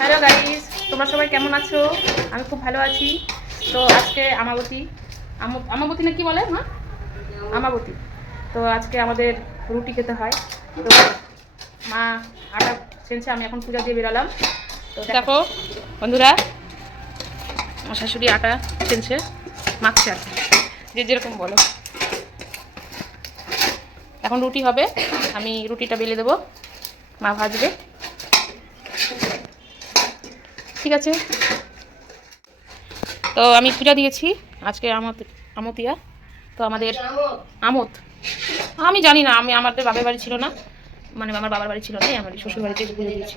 Hello guys, তোমরা সবাই কেমন আছো? আমি খুব ভালো আছি। তো আজকে আমাবতী না কি বলে মা? আমাবতী। তো আজকে আমাদের রুটি খেতে হয়। তো মা আটা ছেনছে, আমি এখন পূজা দিয়ে বেরালাম। তো দেখো বন্ধুরা, আমার শাশুড়ি আটা ছেনছে, মাখছে আর কি, যে যেরকম বলো। এখন রুটি হবে, আমি রুটিটা বেলে দেবো, মা ভাজবে। ঠিক আছে, তো আমি পূজা দিয়েছি আজকে আমতিয়া। তো আমাদের আমত, আমি জানি না, আমাদের বাবার বাড়ি ছিল না, মানে আমার বাবার বাড়ি ছিল না, আমার শ্বশুর বাড়িতে পুজো দিয়েছি।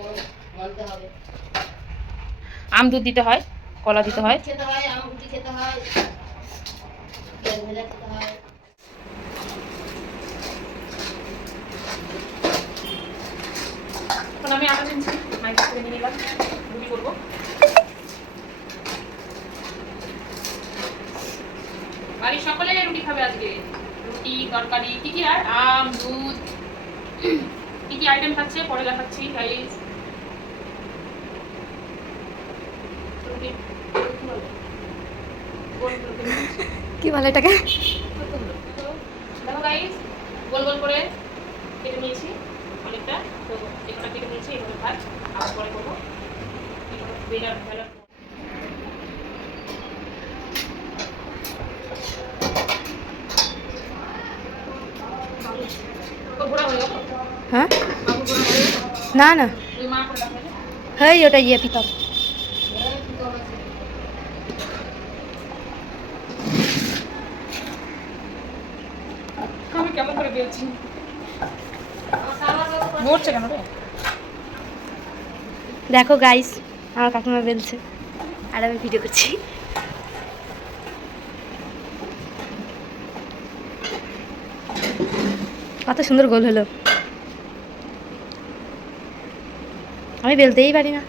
আম দুধ দিতে হয়, কলা দিতে হয়। এখন আমি আটা নিচ্ছি, মাইক করে নিয়ে নিলাম, রুটি করবো। বাড়ির সকলে রুটি খাবে আজকে, রুটি তরকারি কি কি, আর আম দুধ কি কি আইটেম খাচ্ছে পরে দেখাচ্ছি গাইস। কি বলে এটাকে? দেখো গাইস, গোল গোল করে কেটে নিয়েছি অনেকটা। তো এখানে কেটে নিয়েছি, এভাবে ভাত আবার পরে করবো। বেলার বেলার হ্যাঁ, না না, হ্যাঁ ওটা ইয়ে পিতল। আমি কেমন করে বেলছি, মরছে কেন রে? দেখো গাইস, আমার কাকিমা বেলছে আর আমি ভিডিও করছি। কত সুন্দর গোল হলো, আমি বেলতেই পারি না।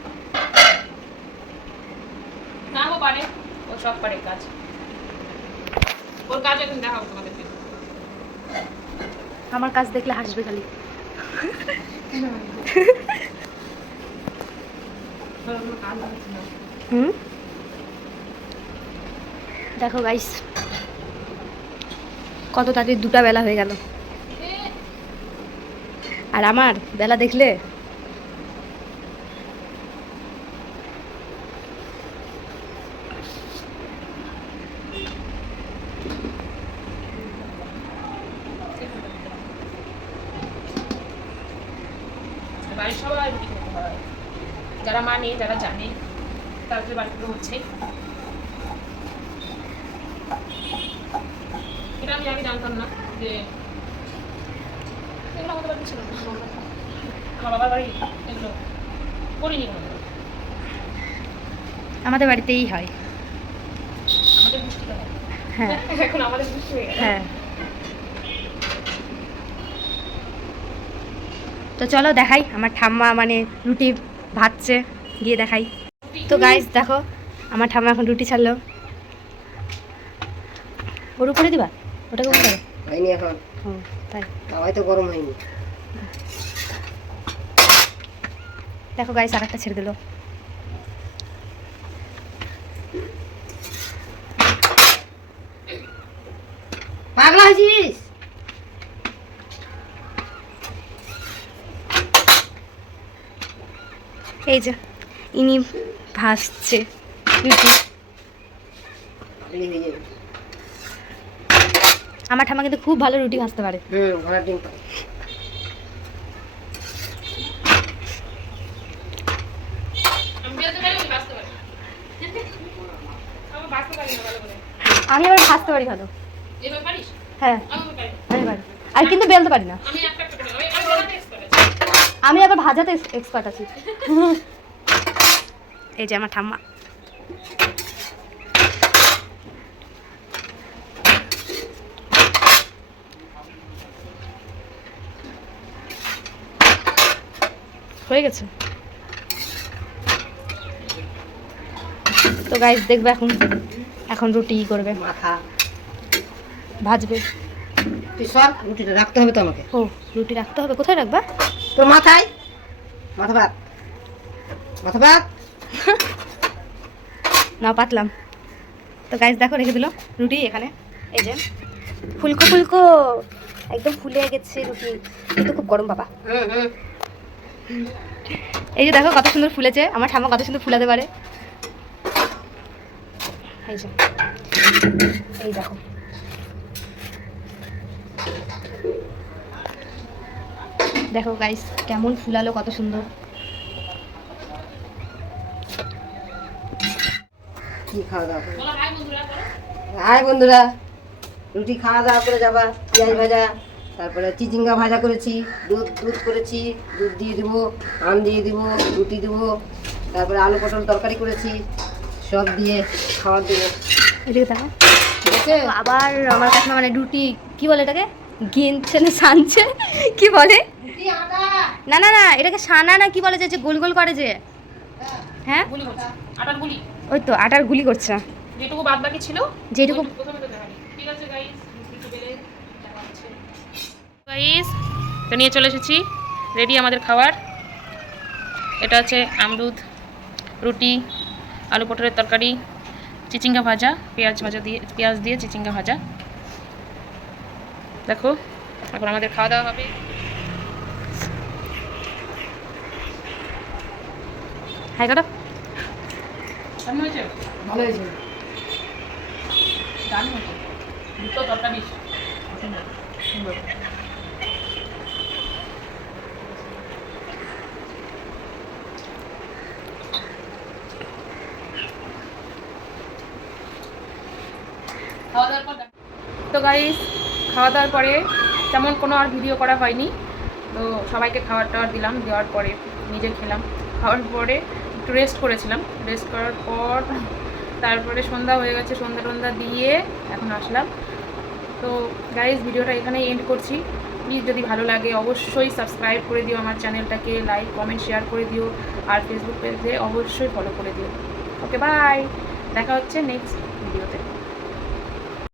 না ও পারে, ও সব পারে কাজ, ওর কাজ এখন দেখাবো তোমাদেরকে। আমার কাজ দেখলে হাসবে খালি। হুম, দেখো গাইস, কত তাড়াতাড়ি দুটা বেলা হয়ে গেল, আর আমার বেলা দেখলে বাড়ির সবাই রুটি খেতে হয়, যারা মানে যারা জানে তাদের বাড়িতে হচ্ছে। এটা আমি জানতাম না যে এগুলো আমাদের বাড়িতে ছিল না, আমার বাবার বাড়ি এগুলো করিনি কোনো। আমাদের বাড়িতেই হয়। আমাদের বৃষ্টিতে হয়, হ্যাঁ এখন আমাদের বৃষ্টি হয়ে গেছে। হ্যাঁ, তো চলো দেখাই আমার ঠাম্মা মানে রুটি ভাজছে, গিয়ে দেখাই। তো গাইস দেখো, আমার ঠাম্মা এখন রুটি ছাড়লো। ওর উপরে দিবা, ওটাকে উপরে হয়নি এখন, ও তাই, তাওয়াই তো গরম হয়নি। দেখো গাইস আর একটা ছেড়ে দিল। পাগলা হয়েছিস? এই যে ইনি ভাসছে রুটি। পাগলি হয়ে যাবে। আমার ঠাম্মা কিন্তু খুব ভালো রুটি ভাজতে পারে। ঘোড়ার ডিম পাই। আমি বেলতে পারি, আমি বাঁচতে পারি, আমি বাঁচতে পারি না ভালো করে। আমি আবার ভাজতে পারি ভালো। এভাবে পারিস? হ্যাঁ আমি পারি। আমি পারি, আর কিন্তু বেলতে পারি না। আমি একটা একটা করে আমি বেলাতে এক্সপার্ট আছি। আমি আবার ভাজাতে এক্সপার্ট আছি। এই যে আমার ঠাম্মা। হয়ে গেছে। তো গাইস দেখবে এখন, এখন রুটি করবে, মাথা ভাজবে। তুই সর, রুটিটা রাখতে হবে তো আমাকে। ও রুটি রাখতে হবে, কোথায় রাখবা? তোর মাথায় মাথা ভাত, মাথা ভাত। না পাতলাম। তো গাইস দেখো রেখে দিল রুটি এখানে, এই যে ফুলকো ফুলকো একদম ফুলে গেছে রুটি, কিন্তু খুব গরম বাবা। এই যে দেখো কত সুন্দর ফুলেছে, আমার ঠাম্মা কত সুন্দর ফুলাতে পারে। এই যে এই দেখো দেখো গাইস কেমন ফুলালো, কত সুন্দর। কি খাওয়া দাওয়া করে হাই বন্ধুরা, রুটি খাওয়া দাওয়া করে যাবা। পেঁয়াজ ভাজা, তারপরে চিচিঙ্গা ভাজা করেছি, দুধ করেছি, দুধ দিয়ে দেবো, আম দিয়ে দেবো, রুটি দেবো, তারপরে আলু পটল তরকারি করেছি, সব দিয়ে খাবার দেবো। এদিকে দেখো ঠিক আছে? আবার আমার কাছে মানে রুটি কি বলে এটাকে, গিনছে না সানছে কি বলে, না না না এটাকে সানা না কি বলে, যে গোল গোল করে যে, হ্যাঁ গুলি করছে, আটার গুলি, ওই তো আটার গুলি করছে, যেটুকু বাদ বাকি ছিল যেটুকু। প্রথমে তো দেখানি। ঠিক আছে গাইস, রুটি বেলে দেখাচ্ছে। গাইস তো নিয়ে চলে এসেছি, রেডি আমাদের খাবার। এটা হচ্ছে আমদুধ, রুটি, আলু পটলের তরকারি, চিচিঙ্গা ভাজা, পেঁয়াজ দিয়ে চিচিঙ্গা ভাজা। দেখো এখন আমাদের খাওয়া দাওয়া হবে। হাই কাটা কেমন হয়েছে? ভালো হয়েছে। দারুণ হয়েছে, দুটো তরকারি সুন্দর। তো গাইস খাওয়া দাওয়ার পরে তেমন কোনো আর ভিডিও করা হয়নি। তো সবাইকে খাবার টাওয়ার দিলাম, দেওয়ার পরে নিজে খেলাম, খাওয়ার পরে একটু রেস্ট করেছিলাম। রেস্ট করার পর তারপরে সন্ধ্যা হয়ে গেছে, সন্ধ্যা দিয়ে এখন আসলাম। তো গাইস ভিডিওটা এখানেই এন্ড করছি। প্লিজ যদি ভালো লাগে অবশ্যই সাবস্ক্রাইব করে দিও আমার চ্যানেলটাকে, লাইক কমেন্ট শেয়ার করে দিও, আর ফেসবুক পেজে অবশ্যই ফলো করে দিও। ওকে বাই, দেখা হচ্ছে নেক্সট ভিডিওতে।